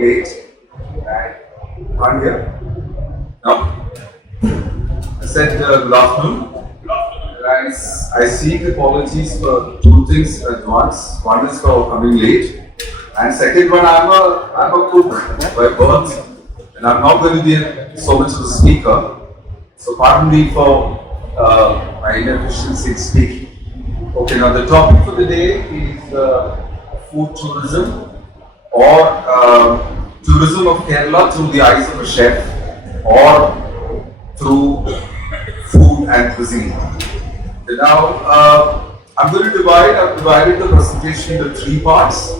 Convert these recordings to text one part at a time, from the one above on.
late and can't hear. No? I said good afternoon. I seek apologies for two things at once. One is for coming late, and second one, I'm a cook by birth, and I'm not going to be so much of a speaker. So pardon me for my inefficiency in speaking. Okay, now the topic for the day is food tourism, or tourism of Kerala through the eyes of a chef, or through food and cuisine. Now, I've divided the presentation into three parts,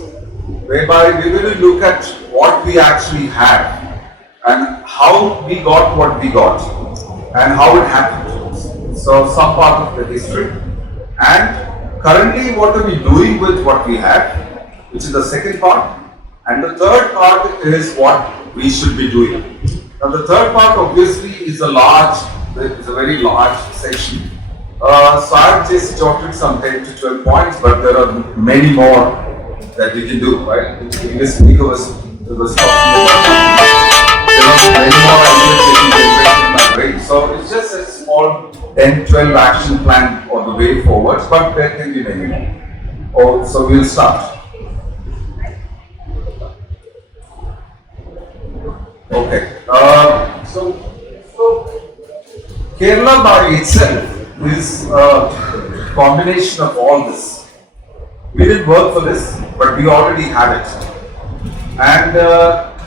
whereby we're going to look at what we actually have, and how we got what we got, and how it happened. So, some part of the history, and currently what are we doing with what we have, which is the second part, and the third part is what we should be doing. Now, the third part obviously is a very large section. So I've just jotted some 10 to 12 points, but there are many more that we can do, right? The previous speaker was talking about there are many more ideas getting generated in my brain. So it's just a small 10, 12 action plan on the way forward, but there can be many more. Oh, so we'll start. Okay. So Kerala by itself is a combination of all this. We didn't work for this, but we already have it. And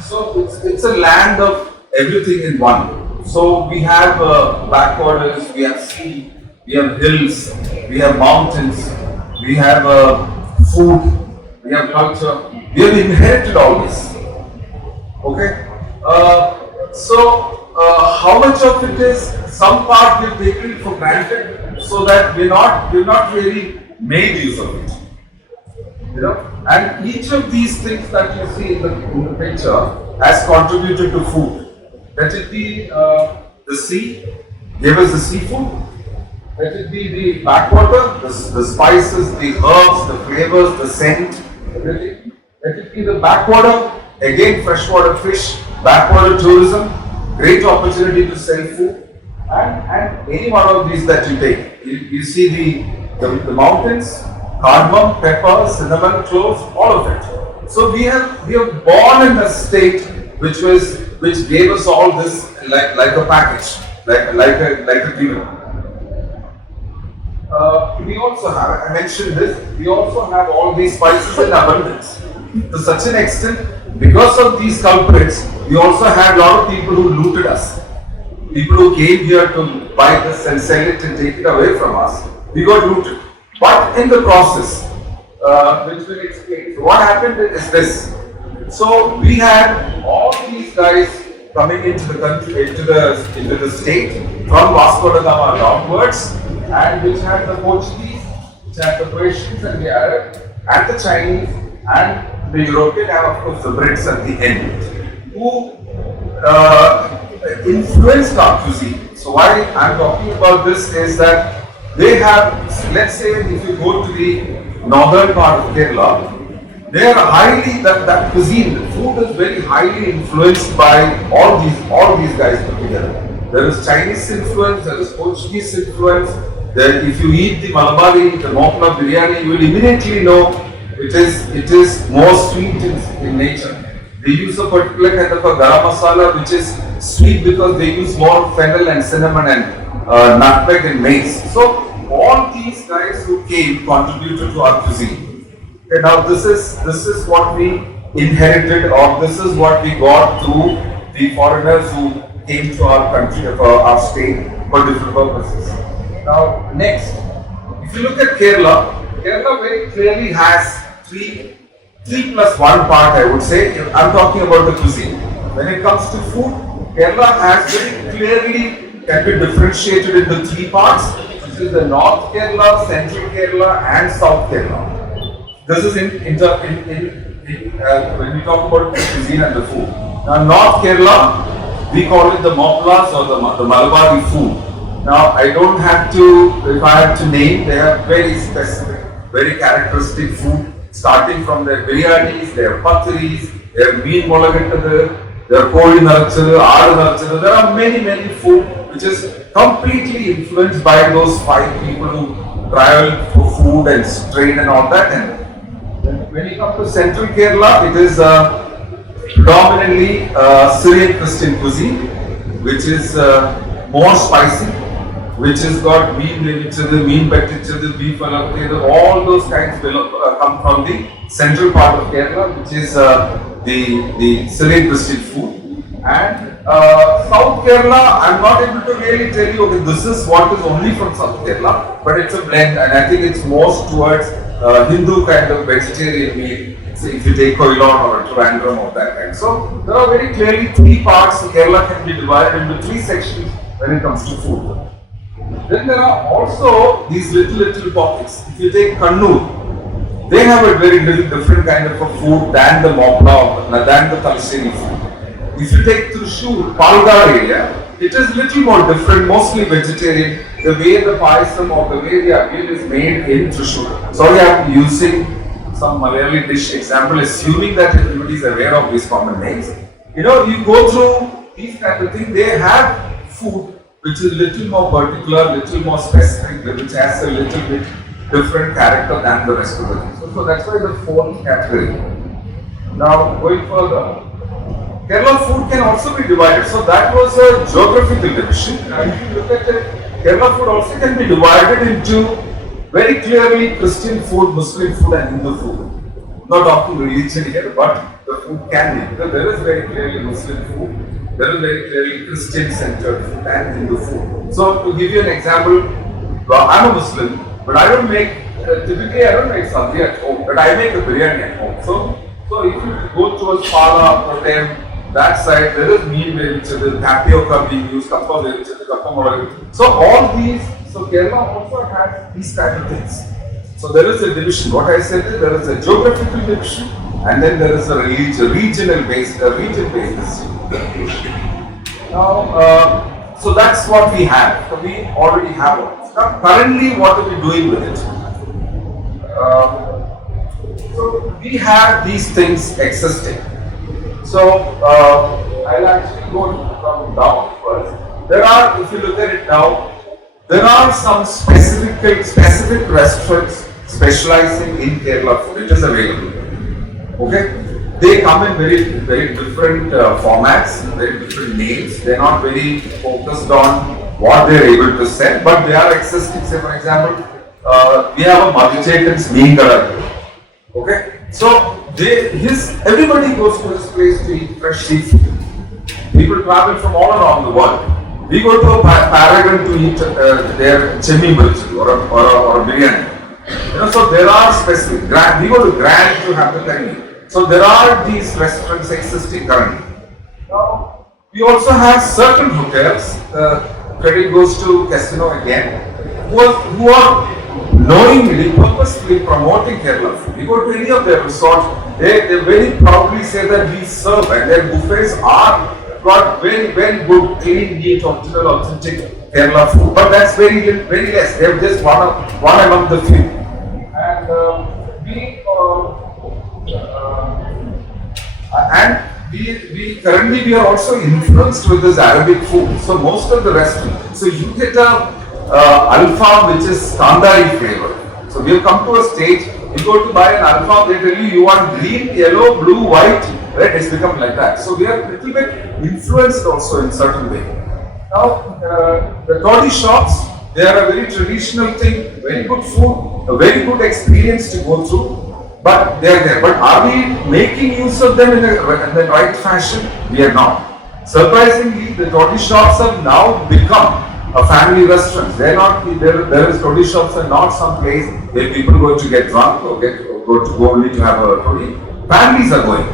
so it's a land of everything in one. So we have backwaters, we have sea, we have hills, we have mountains, we have food, we have culture. We have inherited all this. Okay? How much of it is, some part we've taken for granted, so that we're not really made use of it. You know, and each of these things that you see in the picture has contributed to food. Let it be the sea, gave us the seafood. Let it be the backwater, the spices, the herbs, the flavors, the scent, everything. Let it be the backwater, again freshwater fish, backwater tourism, great opportunity to sell food, and any one of these that you take. You see the mountains, cardamom, pepper, cinnamon, cloves, all of it. So we are born in a state which gave us all this like a package, like a given. We also have, I mentioned this, we also have all these spices in abundance. To such an extent, because of these culprits, we also had a lot of people who looted us. People who came here to buy this and sell it and take it away from us. We got looted. But in the process, which will explain. So what happened is this. So we had all these guys coming into the country, into the state from Vasco da Gama downwards, and which had the Portuguese, which had the Persians and the Arab, and the Chinese, and the European, and of course the Brits at the end, who influenced our cuisine. So why I'm talking about this is that they have, let's say if you go to the northern part of Kerala, they are highly, that cuisine, the food is very highly influenced by all these guys put together. There is Chinese influence, there is Portuguese influence. If you eat the Malabari, the Mopla biryani, you will immediately know it is more sweet in nature. They use a particular kind of a garam masala which is sweet because they use more fennel and cinnamon and nutmeg and mace. So all these guys who came contributed to our cuisine. Okay, now this is what we inherited, or this is what we got through the foreigners who came to our country, our state for different purposes. Now next, if you look at Kerala very clearly has three plus one part, I would say. I'm talking about the cuisine. When it comes to food, Kerala has very clearly can be differentiated into three parts, which is the North Kerala, Central Kerala, and South Kerala. This is when we talk about the cuisine and the food. Now, North Kerala, we call it the Moplas or the Malabari food. Now, I don't have to, if I have to name, they have very specific, very characteristic food, starting from their biryanis, their patharis, There are mean molagittadu, there are koli narachadu, aadu narachadu. There are many food which is completely influenced by those 5 people who travel for food and trade and all that. And when you come to central Kerala, it is predominantly Syrian Christian cuisine, which is more spicy, which has got mean pettichadu, beef alaktadu, all those kinds will come from the central part of Kerala, which is the Syrian Christian food. And South Kerala, I'm not able to really tell you, okay, this is what is only from South Kerala, but it's a blend, and I think it's most towards Hindu kind of vegetarian meal. So if you take Koilon or Trivandrum or that kind. So there are very clearly 3 parts. So Kerala can be divided into 3 sections when it comes to food. Then there are also these little pockets. If you take Kannur, they have a very little different kind of a food than the Mopla, than the Talsheri food. If you take Thrissur, Palghar area, it is little more different, mostly vegetarian. The way the payasam or the way the avial is made in Thrissur. Sorry, I am using some Malayali dish example, assuming that everybody is aware of these common names. You know, you go through these kind of things, they have food which is a little more particular, little more specific, which has a little bit different character than the rest of the things. So that's why the 4th category. Now, going further, Kerala food can also be divided. So that was a geographical division. Now, if you look at it, Kerala food also can be divided into very clearly Christian food, Muslim food and Hindu food. I'm not talking religion here, but the food can be. Because there is very clearly Muslim food. There is very clearly Christian-centered food and Hindu food. So, to give you an example, I'm a Muslim, but I don't make, typically I don't make sabzi at home, but I make a biryani at home. So if you go towards Pala, Kottayam, that side, there is meat vegetable, tapioca being used, kappa vegetable, kappa molag. So all these, so Kerala also has these kind of things. So there is a division. What I said is there is a geographical division, and then there is a regional based division. Now, so that's what we have. So we already have it. Now, currently, what are we doing with it? So we have these things existing. So I'll actually go from down first. There are, if you look at it now, there are some specific restaurants specializing in Kerala food. It is available. Okay. They come in very different formats, very different names. They are not very focused on what they are able to sell, but they are existing. Say for example, we have a Madhuchetan's Meen Kada. Okay, so everybody goes to this place to eat fresh seafood. People travel from all around the world. We go to a Paragon to eat their chimney burji or a biryani. You know, so there are specific. We go to Grand to have the curry. So there are these restaurants existing currently. Now, we also have certain hotels, credit goes to Casino again, who are knowingly, purposefully promoting Kerala food. You go to any of their resorts, they very proudly say that we serve, and their buffets are got very good, clean, neat, original, authentic Kerala food. But that's very less. They have just one among the few. And we currently we are also influenced with this Arabic food. So most of the restaurants, so you get a alfam which is kandari flavor. So we have come to a stage, you go to buy an alfam, they tell you want green, yellow, blue, white, red, it's become like that. So we are a little bit influenced also in certain way. Now the toddy shops, they are a very traditional thing, very good food, a very good experience to go through. But they are there. But are we making use of them in the right fashion? We are not. Surprisingly, the toddy shops have now become a family restaurant. They are not. There is toddy shops are not some place where people go to get drunk or go only to have a toddy. Families are going.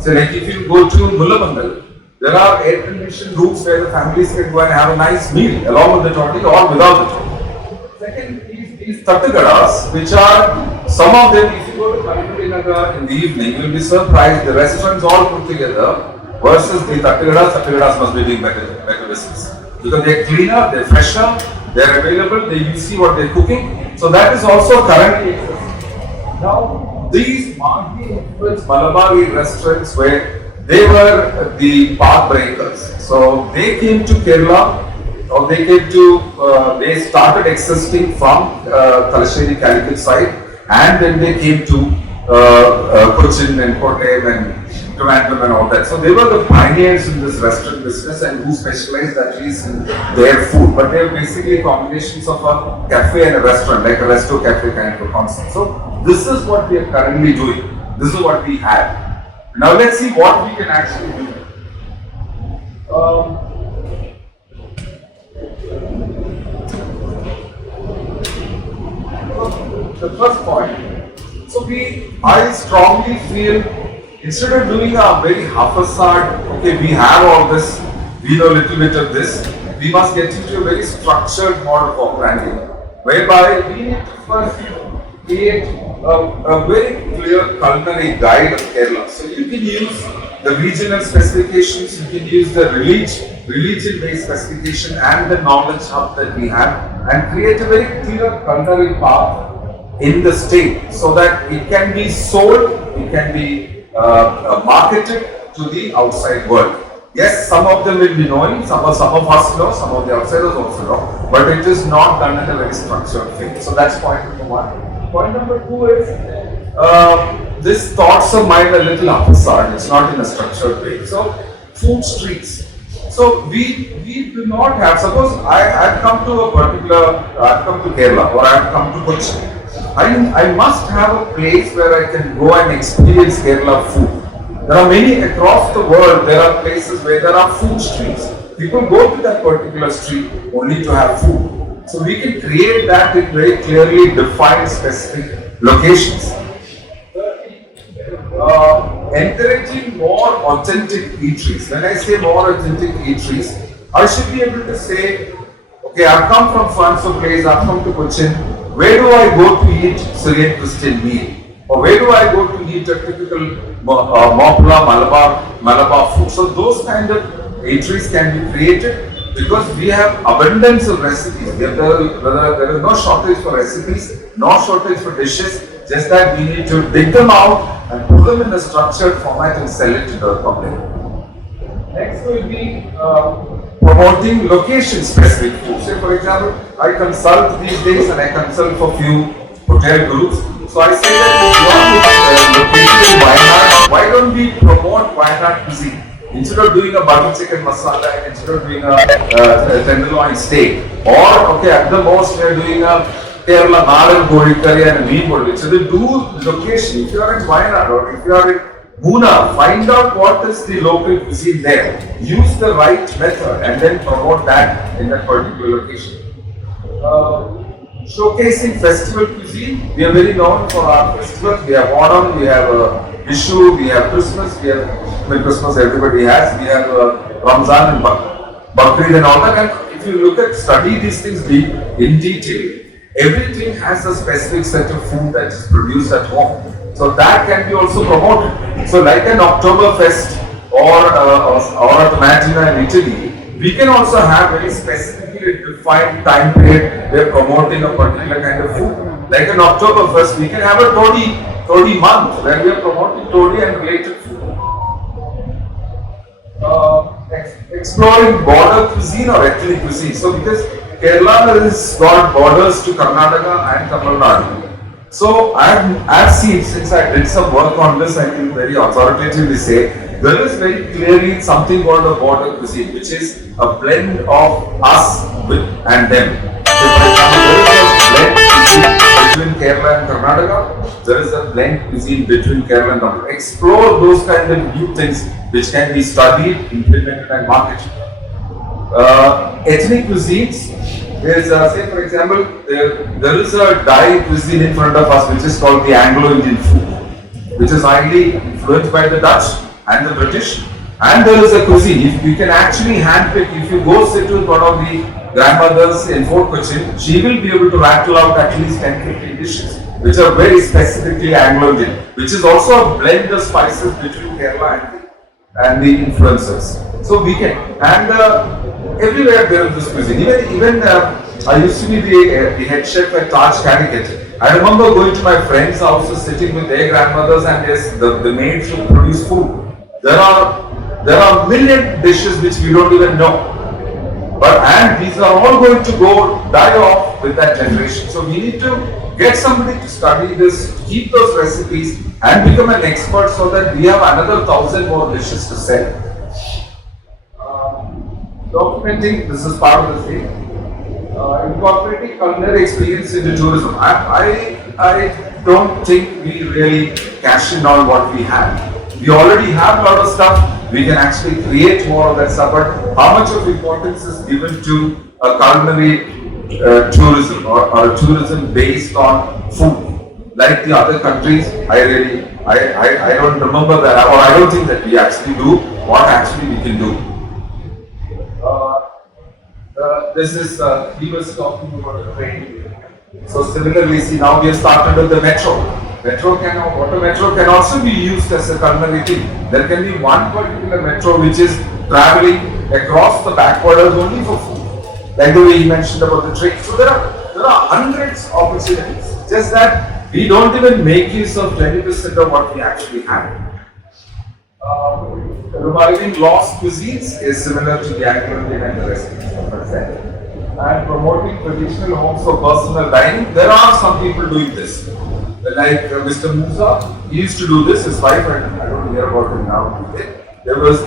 So, like if you go to Mullabangal, there are air-conditioned rooms where the families can go and have a nice meal along with the toddy or without the toddy. Second, these tattagadas, which are some of them, if you go to Kalipati Nagar in the evening, you will be surprised. The restaurants all put together versus the tattagadas must be doing better business. Because they are cleaner, they are fresher, they are available, you see what they are cooking. So that is also currently existing. Now, these Marti influenced Malabari restaurants they were the path breakers. So they came to Kerala, or they started existing from Talasheri Calicut side, and then they came to Cochin and Kottayam and Trivandrum and all that. So they were the pioneers in this restaurant business and who specialized at least in their food. But they were basically combinations of a cafe and a restaurant, like a resto cafe kind of a concept. So this is what we are currently doing. This is what we have. Now let's see what we can actually do. The first point. So I strongly feel instead of doing a very haphazard, okay, we have all this, we know a little bit of this, we must get into a very structured model of branding, whereby we need to first create a very clear culinary guide of Kerala. So you can use the regional specifications, you can use the religion-based specification and the knowledge hub that we have, and create a very clear culinary path in the state so that it can be sold, it can be marketed to the outside world. Yes, some of them will be knowing, some of us know, some of the outsiders also know, but it is not done in a very structured way. So that's point number one. Point number two is this thoughts of mine a little haphazard, it's not in a structured way. So food streets. So we do not have, suppose I've come to Kerala or I've come to Cochin. I must have a place where I can go and experience Kerala food. There are many across the world, there are places where there are food streets. People go to that particular street only to have food. So we can create that in very clearly defined specific locations. Encouraging more authentic eateries. When I say more authentic eateries, I should be able to say, okay, I've come from so place, I've come to Cochin. Where do I go to eat Syrian Christian meal? Or where do I go to eat a typical Malabar food? So those kind of eateries can be created because we have abundance of recipes. There is no shortage for recipes, no shortage for dishes, just that we need to dig them out and put them in a structured format and sell it to the public. Next will be promoting location-specific food. Say, for example, I consult these days and I consult for few hotel groups. So I say that if you are located in Wayanad, why don't we promote Wayanad cuisine? Instead of doing a butter chicken masala and instead of doing a tenderloin steak, or okay, at the most we are doing a Kerala Naran Kori curry and a meat bowl. So they do location. If you are in Wayanad or if you are in Muna, find out what is the local cuisine there. Use the right method and then promote that in that particular location. Showcasing festival cuisine. We are very known for our festivals. We have Onam, we have Vishu, we have Christmas. We have Christmas everybody has. We have Ramzan and Bakrid and all that. And if you look at study these things in detail, everything has a specific set of food that is produced at home. So that can be also promoted. So like an Oktoberfest or a Matina in Italy, we can also have very specifically defined time period. We are promoting a particular kind of food. Like an Oktoberfest, we can have a Toddy month where we are promoting Toddy and related food. Exploring border cuisine or ethnic cuisine. So because Kerala has got borders to Karnataka and Tamil Nadu. So I've seen, since I did some work on this, I can very authoritatively say, there is very clearly something called a border cuisine, which is a blend of us and them. So for example, there is a blend between Kerala and Karnataka, there is a blend cuisine between Kerala and Tamil Nadu. Explore those kind of new things which can be studied, implemented and marketed. Ethnic cuisines. There's say for example, there is a Thai cuisine in front of us which is called the Anglo-Indian food, which is highly influenced by the Dutch and the British. And there is a cuisine, if you can actually handpick, if you go sit with one of the grandmothers in Fort Cochin, she will be able to rattle out at least 10-15 dishes, which are very specifically Anglo-Indian, which is also a blend of spices between Kerala and the influences. So we can, and everywhere there is this cuisine. Even I used to be the head chef at Taj Calicut. I remember going to my friends' houses, sitting with their grandmothers, and yes, the maids would produce food. There are million dishes which we don't even know. And these are all going to go die off with that generation. So we need to get somebody to study this, to keep those recipes, and become an expert so that we have another 1,000 more dishes to sell. Documenting, this is part of the thing. Incorporating culinary experience into tourism. I don't think we really cash in on what we have. We already have a lot of stuff. We can actually create more of that stuff. But how much of importance is given to a culinary tourism or a tourism based on food? Like the other countries, I don't remember that, or I don't think that we actually do what actually we can do. He was talking about the train. So similarly, see, now we have started with the metro. Water metro can also be used as a culinary thing. There can be one particular metro which is traveling across the backwaters only for food. Like the way he mentioned about the train. So there are hundreds of opportunities. Just that we don't even make use of 20% of what we actually have. Reviving lost cuisines is similar to the Anglo-Indian and the recipes of our set. And promoting traditional homes for personal dining. There are some people doing this. Like Mr. Musa, he used to do this. His wife, I don't hear about him now. There was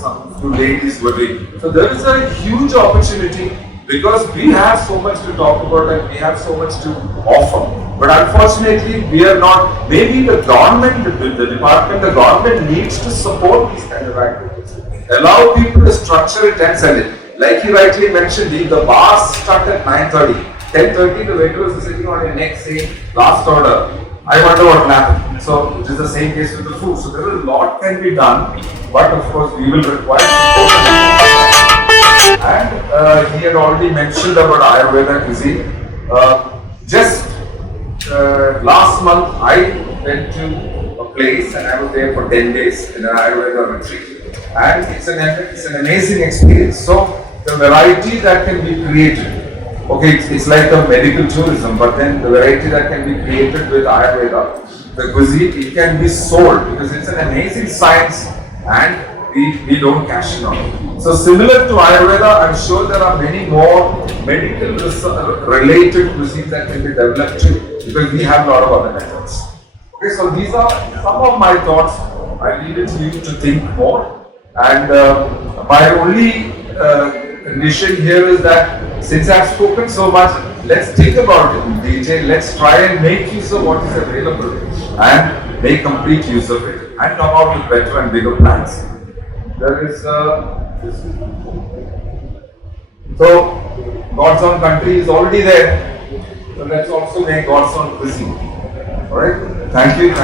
some few ladies were doing. So there is a huge opportunity because we have so much to talk about and we have so much to offer. But unfortunately, we are not. Maybe the government, the government needs to support these kind of activities. Allow people to structure it and sell it. Like he rightly mentioned, the bars start at 9:30. 10:30, the waiters are sitting on your neck saying, last order. I wonder what will happen. So it is the same case with the food. So there is a lot can be done, but of course we will require support. And he had already mentioned about Ayurveda cuisine. Last month I went to a place and I was there for 10 days in an Ayurveda retreat. And it's an amazing experience. So the variety that can be created. Okay, it's like a medical tourism, but then the variety that can be created with Ayurveda, the cuisine, it can be sold because it's an amazing science and we don't cash in on it. So similar to Ayurveda, I'm sure there are many more medical related cuisines that can be developed too because we have a lot of other methods. Okay, so these are some of my thoughts. I leave it to you to think more. And my only condition here is that since I've spoken so much, let's think about it in detail. Let's try and make use of what is available and make complete use of it and come out with better and bigger plans. There is so God's own country is already there. So let's also make God's own cuisine. Alright? Thank you.